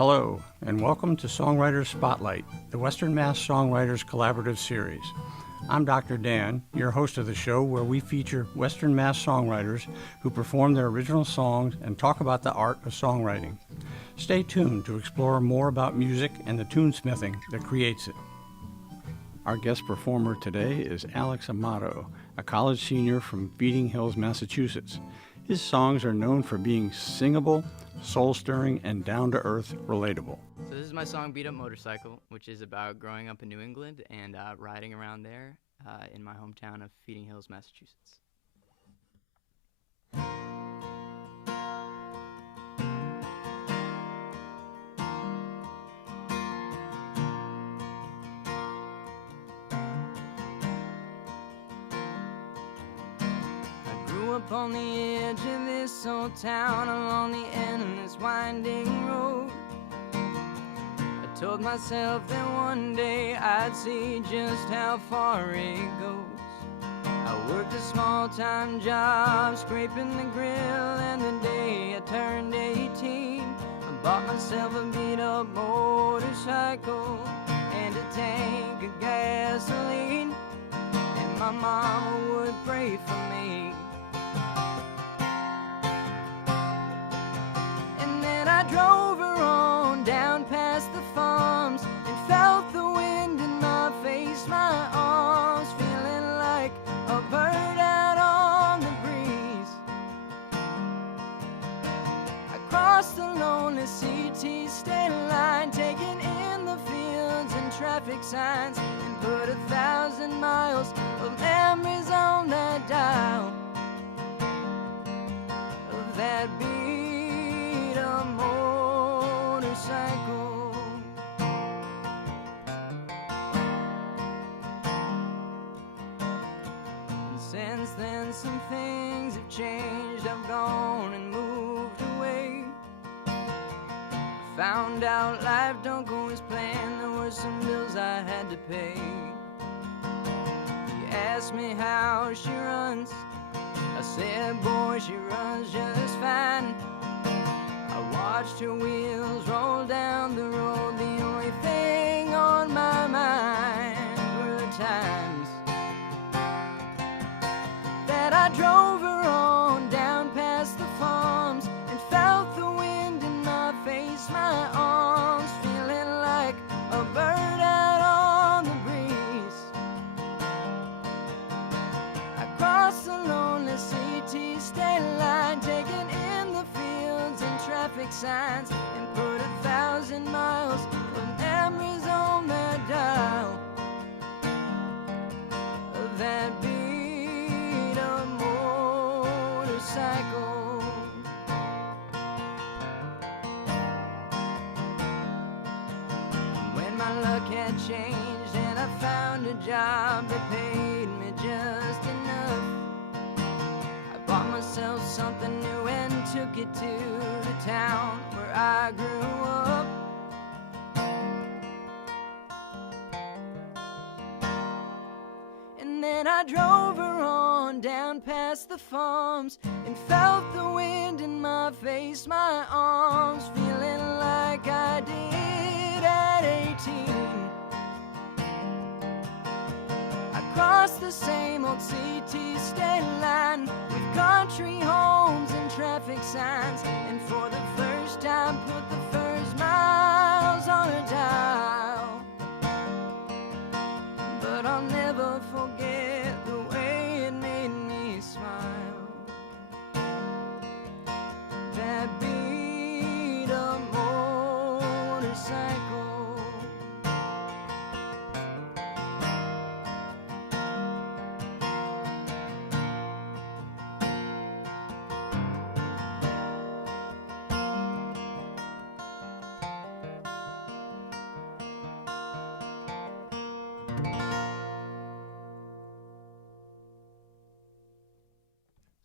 Hello, and welcome to Songwriters Spotlight, the Western Mass Songwriters Collaborative Series. I'm Dr. Dan, your host of the show, where we feature Western Mass songwriters who perform their original songs and talk about the art of songwriting. Stay tuned to explore more about music and the tunesmithing that creates it. Our guest performer today is Alex Amato, a college senior from Feeding Hills, Massachusetts. His songs are known for being singable, soul-stirring, and down-to-earth relatable. So this is my song Beat Up Motorcycle, which is about growing up in New England and riding around there in my hometown of Feeding Hills, Massachusetts. Up on the edge of this old town, along the endless winding road, I told myself that one day I'd see just how far it goes. I worked a small-time job scraping the grill, and the day I turned 18, I bought myself a beat-up motorcycle and a tank of gasoline, and my mama would pray for me. I drove her on down past the farms and felt the wind in my face, my arms feeling like a bird out on the breeze. I crossed the lonely CT state line, taking in the fields and traffic signs, and put 1,000 miles of memories on that dial of that beat up motorcycle. And since then some things have changed. I've gone and moved away. I found out life don't go as planned. There were some bills I had to pay. You asked me how she runs. I said, boy, she runs just fine. I watched her wheels roll down the road. The only thing on my mind were the times that I drove her on down past the farms and felt the wind in my face, my arms feeling like a bird out on the breeze. I crossed the lonely CT state line, taking in the fields and traffic signs, and put 1,000 miles of memories on that dial of that beat up motorcycle. When my luck had changed and I found a job that paid me just enough, I bought myself something new and took it to the town where I grew up. And then I drove her on down past the farms and felt the wind in my face, my arms feeling like I did at 18. I crossed the same old CT state line with country homes and traffic signs, and for the first time put the first miles on a dial. But I'll never forget the way it made me smile. That beat up motorcycle.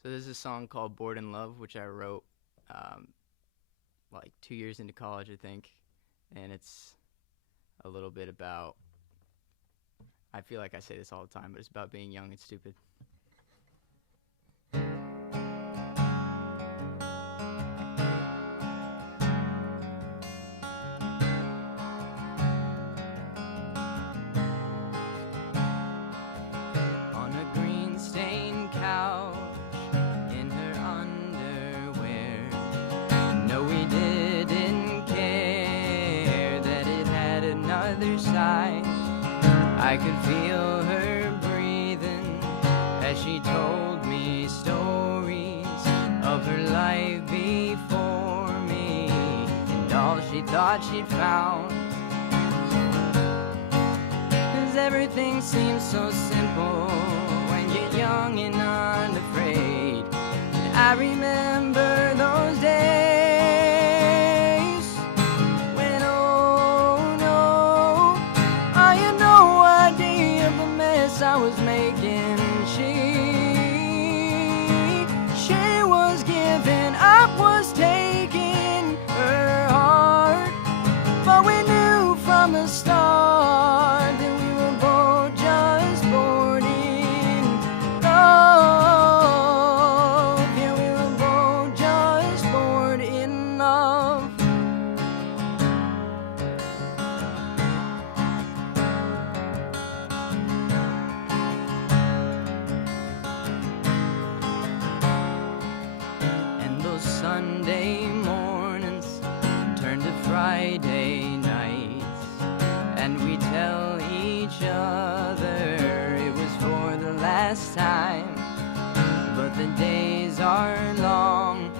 So this is a song called Bored in Love, which I wrote like 2 years into college, I think. And it's a little bit about, I feel like I say this all the time, but it's about being young and stupid. I could feel her breathing as she told me stories of her life before me and all she thought she'd found. 'Cause everything seems so simple when you're young and unafraid. And I remember those days when, oh no, I had no idea of the mess I was making. She was giving up, was taking her heart, but we knew from the start that we were both just bored in love. Yeah, we were both just bored in love. And those Sunday mornings turned to Friday nights, and we tell each other it was for the last time. But the days are long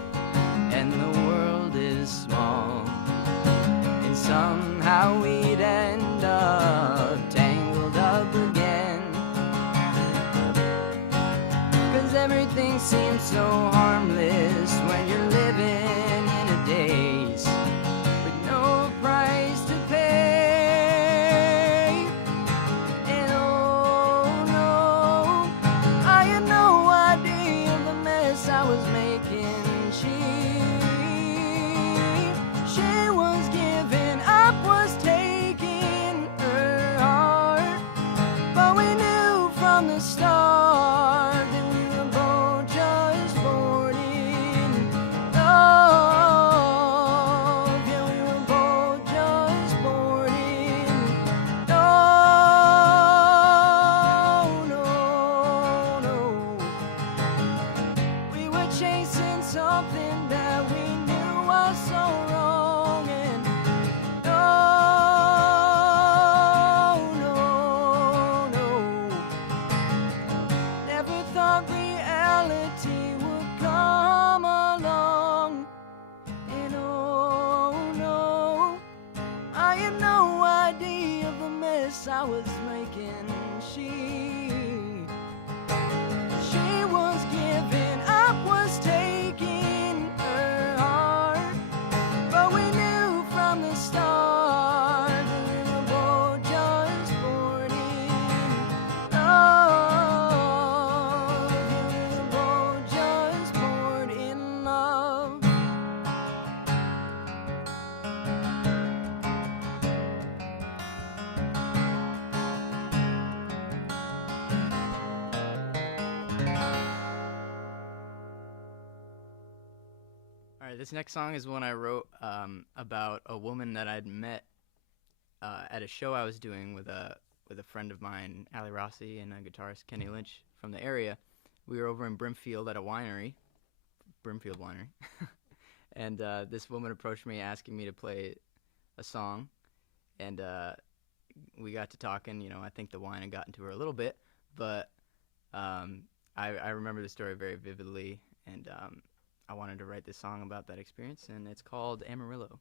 and the world is small, and somehow we'd end up tangled up again. 'Cause everything seems so harmless when you're living in a daze with no price to pay. And oh no, I had no idea of the mess I was making. She was giving up, was taking her heart, but we knew from the start that we were both just bored in love. Yeah, we were both just bored in love. No, no. We were chasing something that we knew was so wrong, and no, no, no. Never thought reality would come along. And oh no, I had no idea of the mess I was making. She was giving up, was taking her heart, but we knew from the start that we were both just bored in love. Yeah, we were both just bored in love. All right, this next song is one I wrote about a woman that I'd met at a show I was doing with a friend of mine, Ali Rossi, and a guitarist, Kenny Lynch, from the area. We were over in Brimfield at a winery, Brimfield Winery, and this woman approached me asking me to play a song, and we got to talking. You know, I think the wine had gotten to her a little bit, but I remember the story very vividly, and I wanted to write this song about that experience, and it's called Amarillo.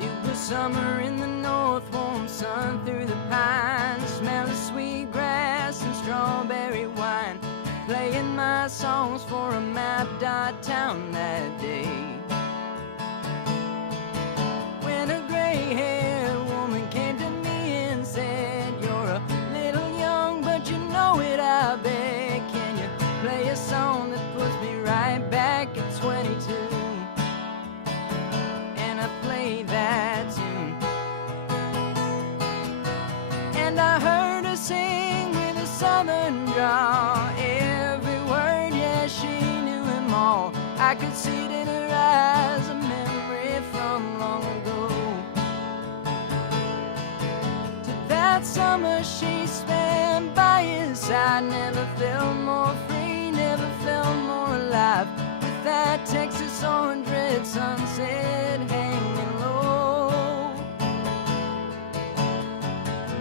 It was summer in the north, warm sun through the pines, smell of sweet grass and strawberry wine, playing my songs for a map-dot town that day. When a gray-haired woman came to me and said, "You're a little young, but you know it, I bet. Can you play a song that puts me right back at 22?" And I played that tune, and I heard her sing with a southern drawl. Every word, yeah, she knew them all. I could see it in her eyes, a memory from long ago. To that summer she spent by his side, never felt more free, never felt more alive. With that Texas orange red sunset hanging low,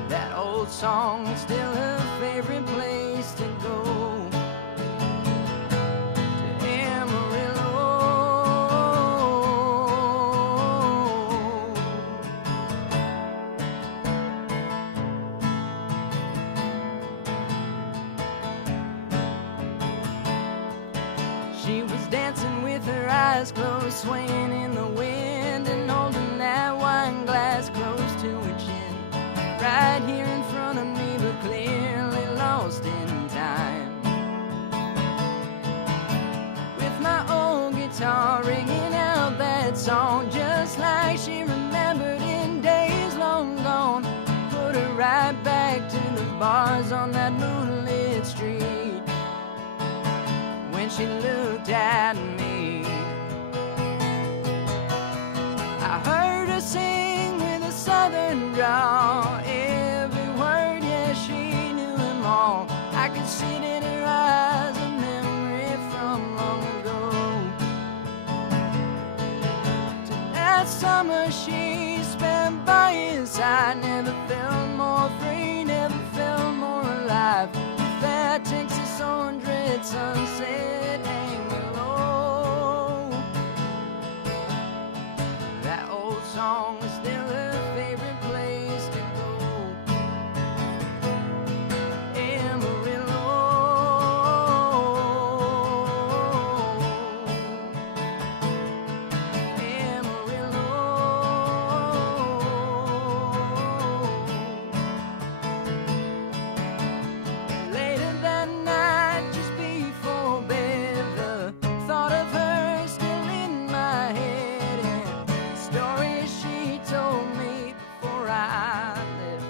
that old song is still her favorite place to go. To Amarillo. She was dancing with her eyes closed, swaying in the wind and holding that wine glass close to her chin. Right here in front of me, but clearly lost in time. With my old guitar ringing out that song, just like she remembered in days long gone. Put her right back to the bars on that moonlit street. When she looked at me, I heard her sing with a southern drawl. Every word, yeah, she knew them all. I could see it in her eyes, a memory from long ago. To that summer she spent by his side, never felt more free, never felt more alive. With that Texas orange red sunset hanging low, that old song is still her favorite place to go. Amarillo. Later that night, just before bed, the thought of her still in my head, and stories she told me before I left.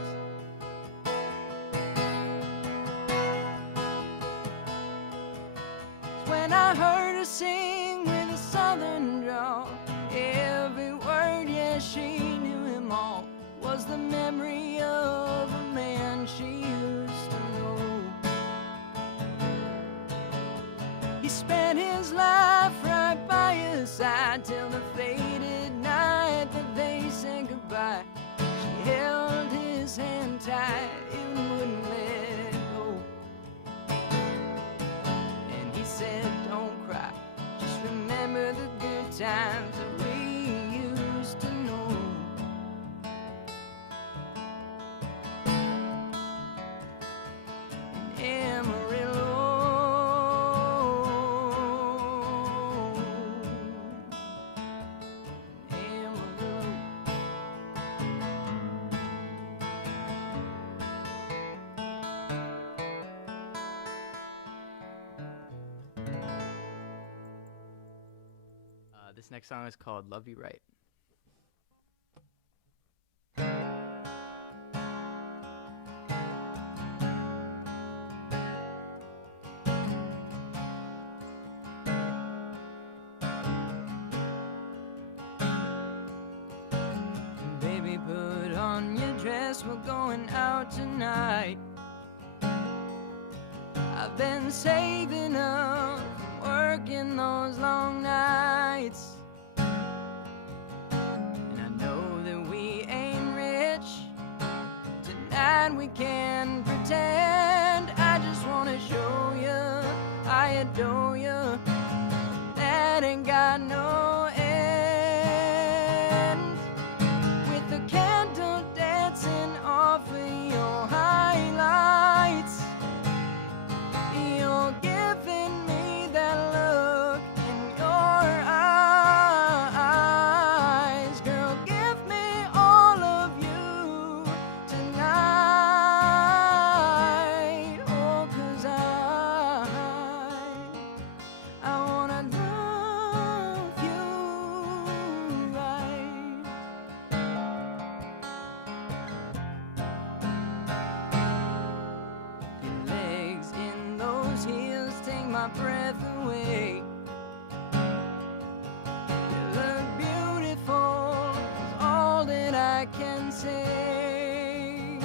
It's when I heard her sing with a southern drawl. Every word, yeah, she knew him all. Was the memory of a man she used to know. He spent his life right by his side till the faded night that they said goodbye. She held his hand tight and wouldn't let go. And he said, don't cry, just remember the good times that we used to know. In Amarillo. Amarillo. This next song is called Love You Right. Baby, put on your dress, we're going out tonight. I've been saving up from working those long nights, and I know that we ain't rich. Tonight we can pretend. I just wanna show you I adore you. That ain't got no end. With the candle dancing off of your highlights, you're giving me that look in your eyes. Girl, give me all of you tonight. Oh, 'cause I wanna love you right. Your legs in those heels take my breath away. You look beautiful, is all that I can say.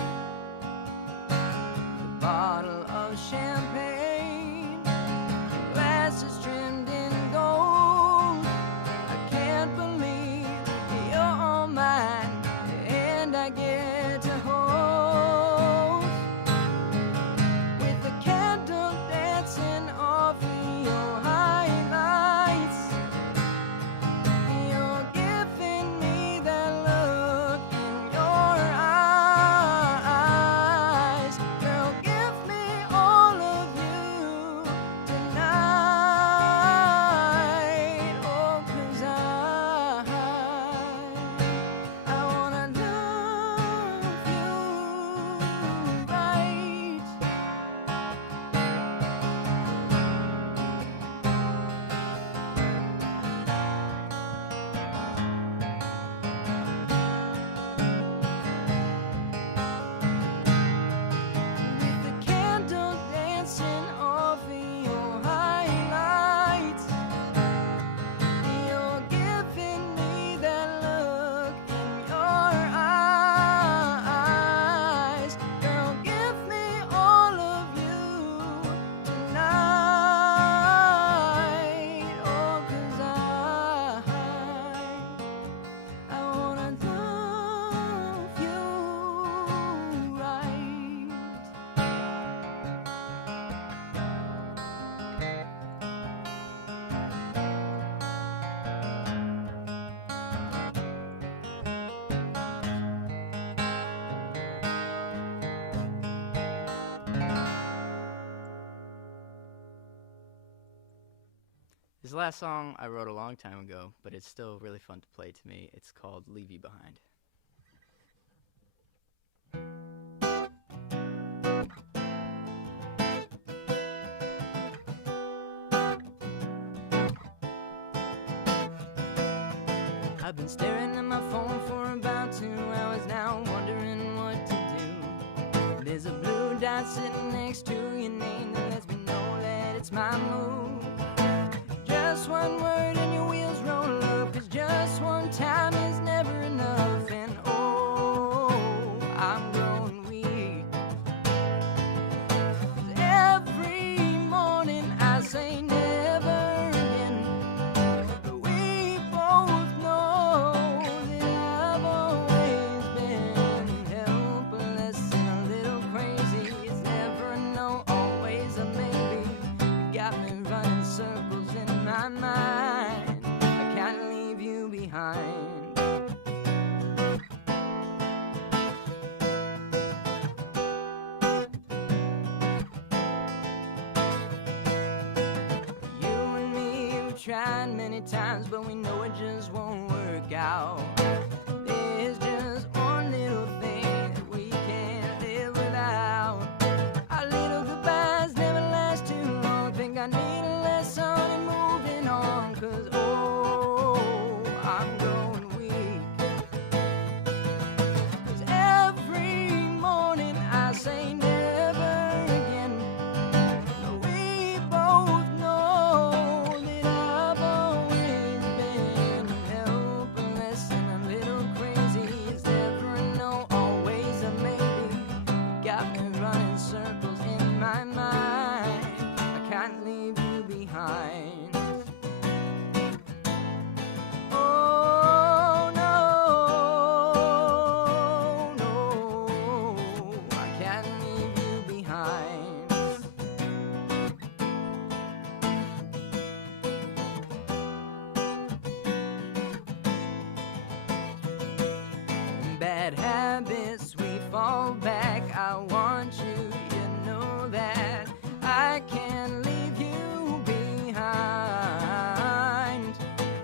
This last song I wrote a long time ago, but it's still really fun to play to me. It's called Leave You Behind. I've been staring at my phone for about 2 hours now, wondering what to do. There's a blue dot sitting next to your name that lets me know that it's my move. Just one word and your wheels roll up, 'cause just one time is never enough. And oh, I'm growing weak, 'cause every morning I say never again. But we both know that I've always been helpless and a little crazy. It's never a no, always a maybe. You got me running circles in my mind. I can't leave you behind. You and me have tried many times, but we know it just won't work out. There's just one little thing that we can't live without. Our little goodbyes never last too long. Think I need a lesson in moving on, 'cause oh, I'm growing weak. 'Cause every morning I say never again. But we both know that I've always been helpless and a little crazy. It's never a no, always a maybe. You got me running circles in my mind. I can't leave you behind. Oh no, no, I can't leave you behind. Bad habits, we fall back. I want you, you know that I can't leave you behind.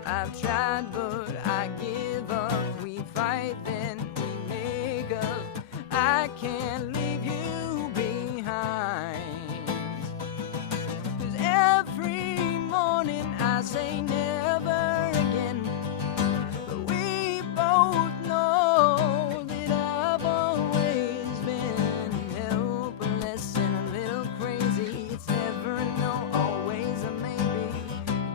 I've tried, but I give up. We fight, then we make up. I can't leave you behind. 'Cause every morning I say never again. But we both know that I've always been helpless and a little crazy. It's never a no, always a maybe.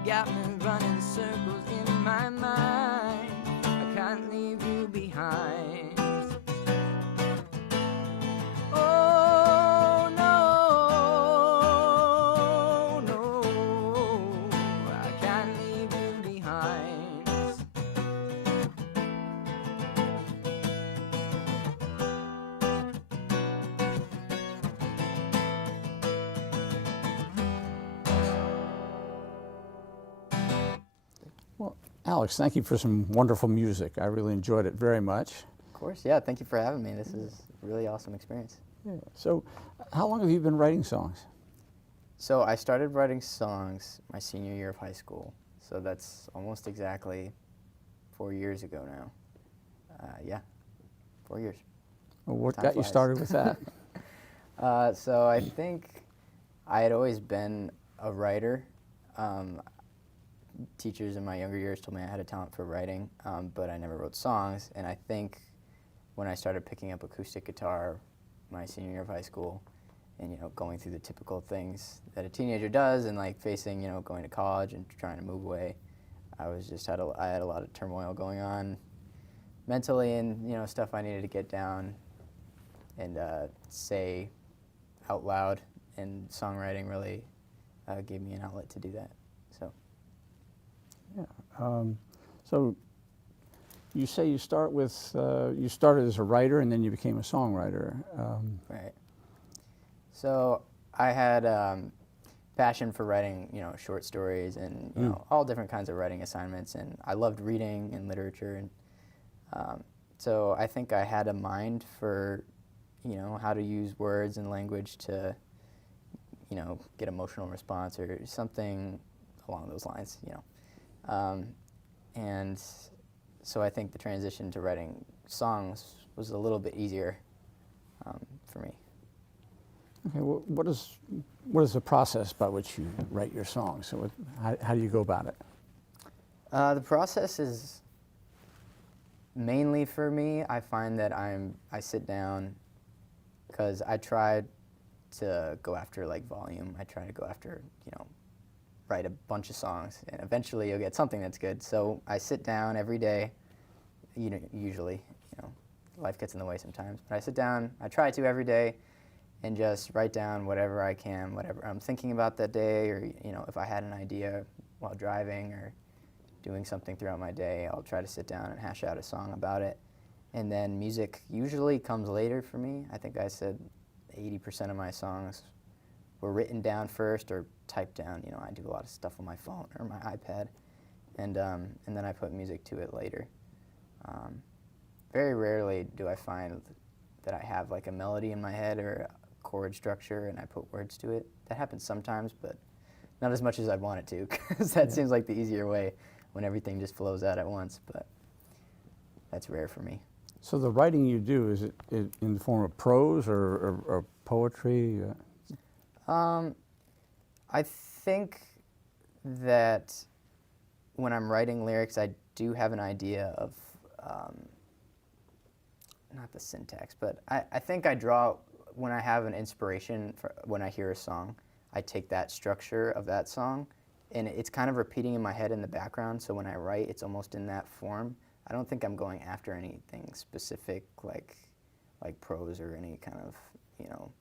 Got me running circles in my mind. I can't leave you behind. Oh no, no, I can't leave you behind. Well, Alex, thank you for some wonderful music. I really enjoyed it very much. Of course, yeah. Thank you for having me. This is a really awesome experience. Yeah. So, how long have you been writing songs? So I started writing songs my senior year of high school. So that's almost exactly 4 years ago now. Yeah, 4 years. Well, what Time got you flies. started with that? So I think I had always been a writer. Teachers in my younger years told me I had a talent for writing, but I never wrote songs. And I think when I started picking up acoustic guitar my senior year of high school, and going through the typical things that a teenager does, and like facing going to college and trying to move away, I had a lot of turmoil going on mentally, and stuff I needed to get down and say out loud, and songwriting really gave me an outlet to do that. So Yeah. So you say you start with you started as a writer and then you became a songwriter. right. So I had passion for writing, short stories and all different kinds of writing assignments, and I loved reading and literature, and so I think I had a mind for, how to use words and language to, get emotional response or something along those lines, you know. And so I think the transition to writing songs was a little bit easier for me. Okay, what is the process by which you write your songs? So how do you go about it? The process is mainly for me. I find that I sit down because I try to go after like volume. I try to go after, you know, write a bunch of songs, and eventually you'll get something that's good. So I sit down every day. You know, usually, you know, life gets in the way sometimes, but I sit down. I try to every day, and just write down whatever I can, whatever I'm thinking about that day, or you know, if I had an idea while driving or doing something throughout my day, I'll try to sit down and hash out a song about it. And then music usually comes later for me. I think I said 80% of my songs were written down first or typed down. You know, I do a lot of stuff on my phone or my iPad, and then I put music to it later. Very rarely do I find that I have like a melody in my head or a chord structure and I put words to it. That happens sometimes, but not as much as I'd want it to, because that seems like the easier way when everything just flows out at once, but that's rare for me. So the writing you do, is it in the form of prose or poetry? I think that when I'm writing lyrics, I do have an idea of, not the syntax, but I think I draw, when I have an inspiration, for when I hear a song, I take that structure of that song, and it's kind of repeating in my head in the background, so when I write, it's almost in that form. I don't think I'm going after anything specific, like prose or any kind of, you know,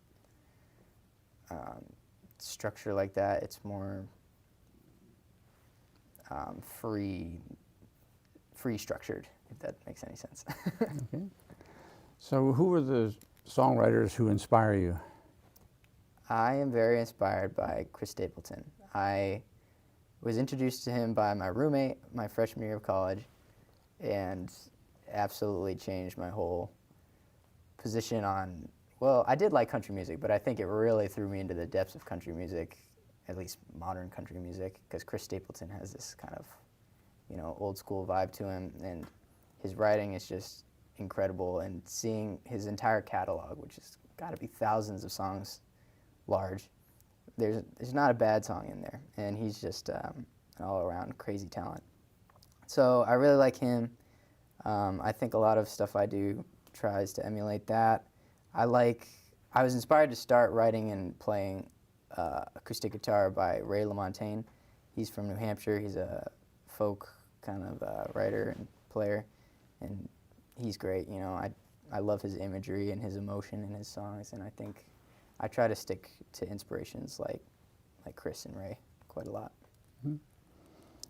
structure like that. It's more free structured, if that makes any sense. Okay. So who are the songwriters who inspire you? I am very inspired by Chris Stapleton. I was introduced to him by my roommate my freshman year of college, and absolutely changed my whole position on, well, I did like country music, but I think it really threw me into the depths of country music, at least modern country music, because Chris Stapleton has this kind of, you know, old school vibe to him, and his writing is just incredible, and seeing his entire catalog, which has got to be thousands of songs large, there's not a bad song in there, and he's just an all-around crazy talent. So I really like him. I think a lot of stuff I do tries to emulate that. I was inspired to start writing and playing acoustic guitar by Ray LaMontagne. He's from New Hampshire. He's a folk kind of writer and player, and he's great. You know, I love his imagery and his emotion in his songs, and I think I try to stick to inspirations like Chris and Ray quite a lot. Mm-hmm.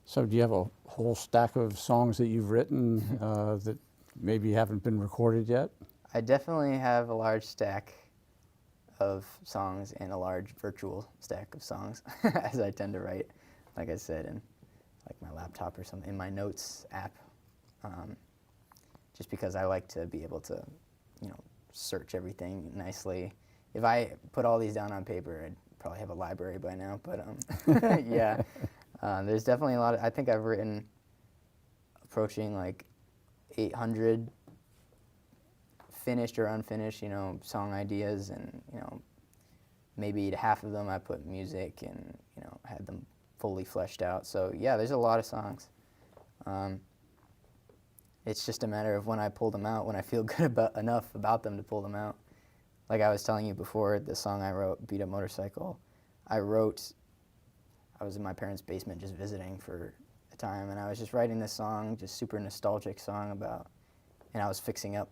So do you have a whole stack of songs that you've written that maybe haven't been recorded yet? I definitely have a large stack of songs and a large virtual stack of songs, as I tend to write, like I said, in like my laptop or something, in my notes app, just because I like to be able to, you know, search everything nicely. If I put all these down on paper, I'd probably have a library by now, but yeah. There's definitely a lot I think I've written approaching like 800 finished or unfinished, you know, song ideas, and, you know, maybe half of them I put music and, you know, had them fully fleshed out. So yeah, there's a lot of songs. It's just a matter of when I pull them out, when I feel good enough about them to pull them out. Like I was telling you before, the song I wrote, Beat Up Motorcycle, I was in my parents' basement just visiting for a time, and I was just writing this song, just super nostalgic song about, and I was fixing up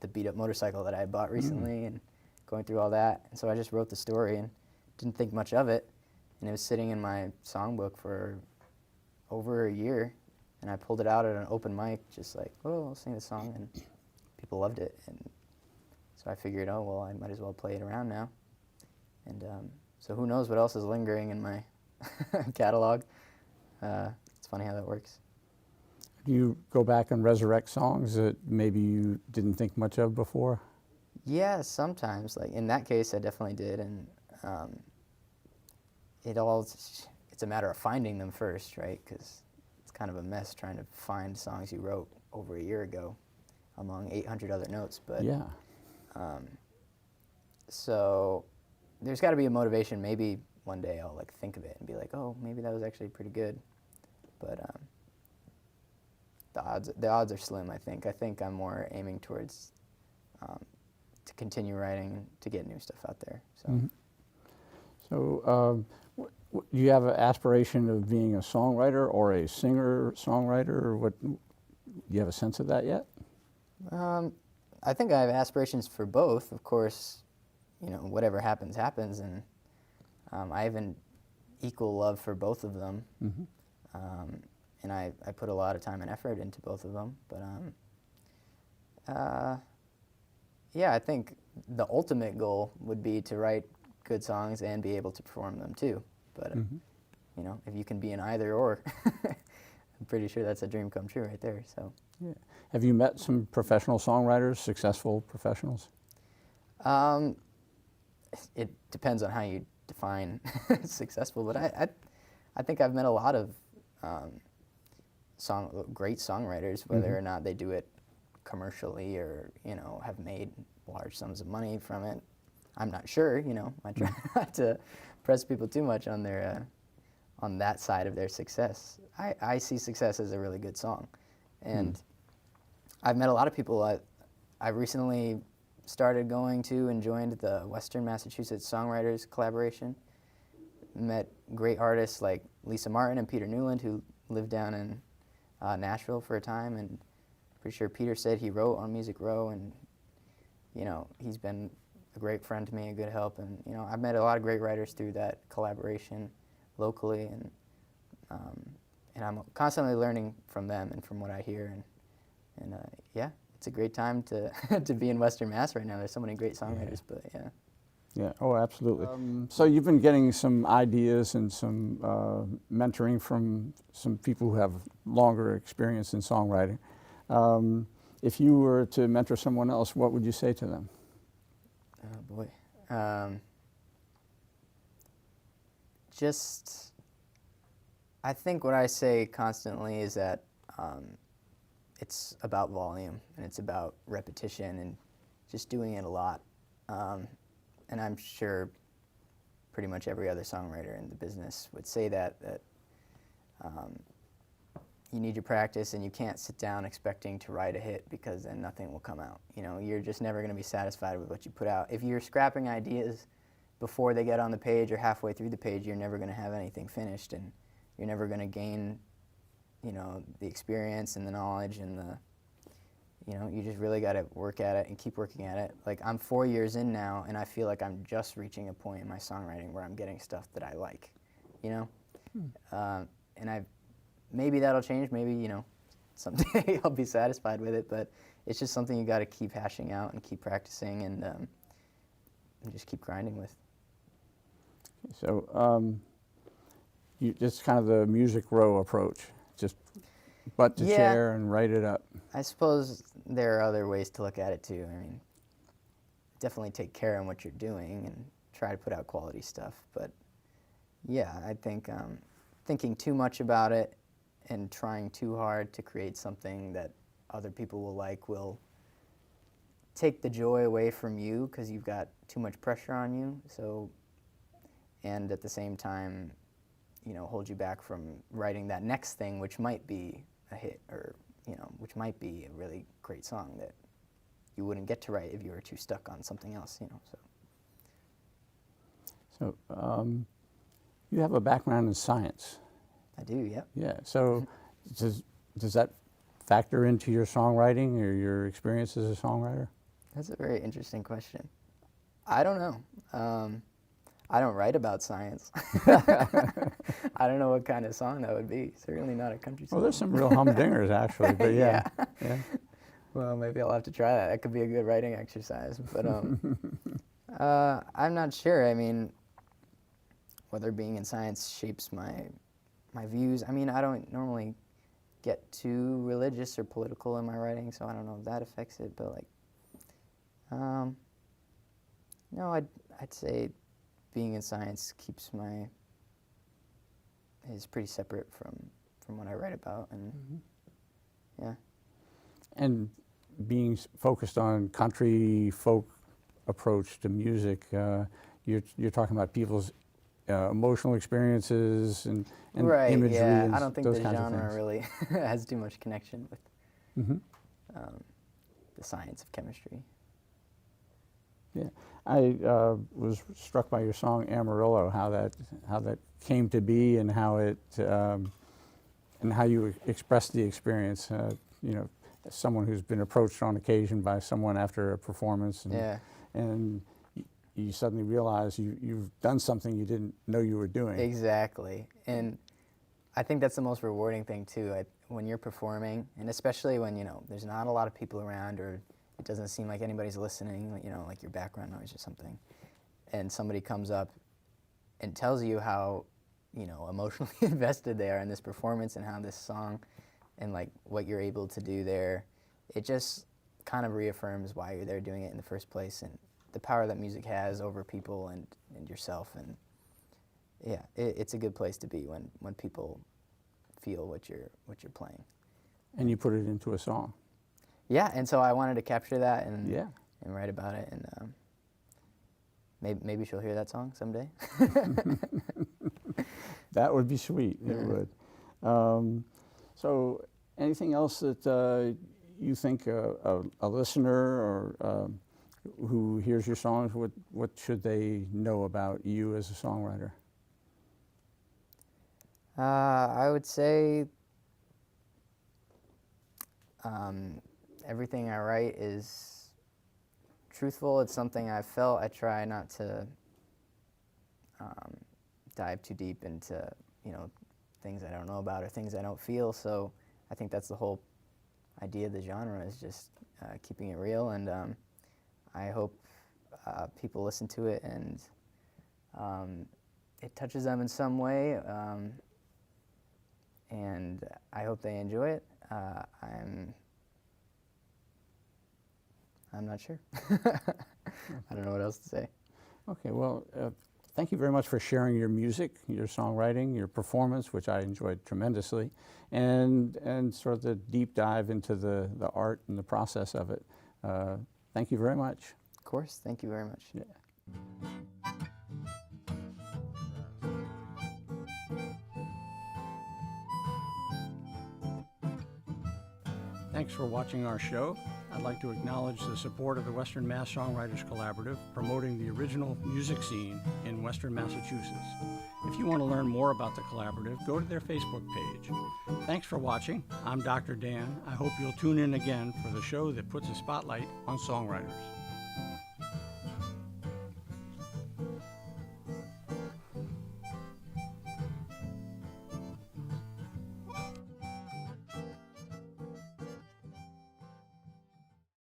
the beat up motorcycle that I had bought recently and going through all that. And so I just wrote the story and didn't think much of it, and it was sitting in my songbook for over a year, and I pulled it out at an open mic, just like, oh, I'll sing this song, and people loved it. And so I figured, oh, well, I might as well play it around now. And so who knows what else is lingering in my catalog. It's funny how that works. Do you go back and resurrect songs that maybe you didn't think much of before? Yeah, sometimes. Like in that case, I definitely did, and it's it's a matter of finding them first, right? Because it's kind of a mess trying to find songs you wrote over a year ago among 800 other notes. But Yeah. So there's got to be a motivation. Maybe one day I'll like think of it and be like, oh, maybe that was actually pretty good. But the odds are slim. I think I'm more aiming towards to continue writing and to get new stuff out there. So. Mhm. So, do you have an aspiration of being a songwriter or a singer-songwriter, or what? Do you have a sense of that yet? I think I have aspirations for both. Of course, you know, whatever happens, happens, and I have an equal love for both of them. Mm-hmm. And I put a lot of time and effort into both of them. But yeah, I think the ultimate goal would be to write good songs and be able to perform them too. But Mm-hmm. you know, if you can be an either or, I'm pretty sure that's a dream come true right there. So. Yeah. Have you met some professional songwriters, successful professionals? It depends on how you define successful, but I think I've met a lot of great songwriters, whether Mm-hmm. or not they do it commercially or, you know, have made large sums of money from it. I'm not sure, you know. I try not to press people too much on their on that side of their success. I see success as a really good song, and I've met a lot of people. I recently started going to and joined the Western Massachusetts Songwriters collaboration. Met great artists like Lisa Martin and Peter Newland, who lived down in Nashville for a time, and pretty sure Peter said he wrote on Music Row, and you know, he's been a great friend to me, a good help, and you know, I've met a lot of great writers through that collaboration locally, and I'm constantly learning from them and from what I hear, and yeah, it's a great time to to be in Western Mass right now. There's so many great songwriters, but yeah. Yeah, oh, absolutely. So you've been getting some ideas and some mentoring from some people who have longer experience in songwriting. If you were to mentor someone else, what would you say to them? Oh boy. I think what I say constantly is that it's about volume and it's about repetition and just doing it a lot. And I'm sure pretty much every other songwriter in the business would say that you need your practice and you can't sit down expecting to write a hit because then nothing will come out. You know, you're just never going to be satisfied with what you put out. If you're scrapping ideas before they get on the page or halfway through the page, you're never going to have anything finished, and you're never going to gain, you know, the experience and the knowledge and the, you know, you just really got to work at it and keep working at it. Like, I'm 4 years in now, and I feel like I'm just reaching a point in my songwriting where I'm getting stuff that I like, you know? And maybe that'll change. Maybe, you know, someday I'll be satisfied with it, but it's just something you got to keep hashing out and keep practicing and just keep grinding with. So you just kind of the Music Row approach, just butt to Yeah. chair and write it up. I suppose there are other ways to look at it too. I mean, definitely take care in what you're doing and try to put out quality stuff. But yeah, I think thinking too much about it and trying too hard to create something that other people will like will take the joy away from you because you've got too much pressure on you. So, and at the same time, you know, hold you back from writing that next thing, which might be a hit or, you know, which might be a really great song that you wouldn't get to write if you were too stuck on something else, you know. So you have a background in science. I do, yep. Yeah. So does that factor into your songwriting or your experience as a songwriter? That's a very interesting question. I don't know. I don't write about science. I don't know what kind of song that would be. Certainly not a country song. Well, there's some real humdingers actually, but yeah. Yeah. Well, maybe I'll have to try that. That could be a good writing exercise. But I'm not sure. I mean, whether being in science shapes my views. I mean, I don't normally get too religious or political in my writing, so I don't know if that affects it. But like, no, I'd say being in science keeps my is pretty separate from what I write about, and yeah. And being focused on country folk approach to music, you're talking about people's emotional experiences and Right, imagery yeah. and I don't think those the kinds of genre things. really has too much connection with Mhm. the science of chemistry. Yeah, I was struck by your song Amarillo, how that came to be, and how it and how you expressed the experience. You know, as someone who's been approached on occasion by someone after a performance, and Yeah, and you suddenly realize you've done something you didn't know you were doing. exactly. And I think that's the most rewarding thing too. When you're performing, and especially when there's not a lot of people around, or it doesn't seem like anybody's listening, like your background noise or something, and somebody comes up and tells you how emotionally invested they are in this performance and how this song and like what you're able to do there, it just kind of reaffirms why you're there doing it in the first place, and the power that music has over people and yourself. And yeah, it's a good place to be when people feel what you're playing. And you put it into a song. Yeah, and so I wanted to capture that and Yeah. and write about it, and maybe she'll hear that song someday. That would be sweet. It would. So, anything else that you think a listener or who hears your songs, what should they know about you as a songwriter? I would say everything I write is truthful. It's something I've felt. I try not to dive too deep into things I don't know about or things I don't feel. So I think that's the whole idea of the genre, is just keeping it real. And I hope people listen to it and it touches them in some way. And I hope they enjoy it. I'm not sure. I don't know what else to say. Okay, well, thank you very much for sharing your music, your songwriting, your performance, which I enjoyed tremendously, and sort of the deep dive into the art and the process of it. Thank you very much. Of course, thank you very much. Yeah. Thanks for watching our show. I'd like to acknowledge the support of the Western Mass Songwriters Collaborative, promoting the original music scene in Western Massachusetts. If you want to learn more about the collaborative, go to their Facebook page. Thanks for watching. I'm Dr. Dan. I hope you'll tune in again for the show that puts a spotlight on songwriters.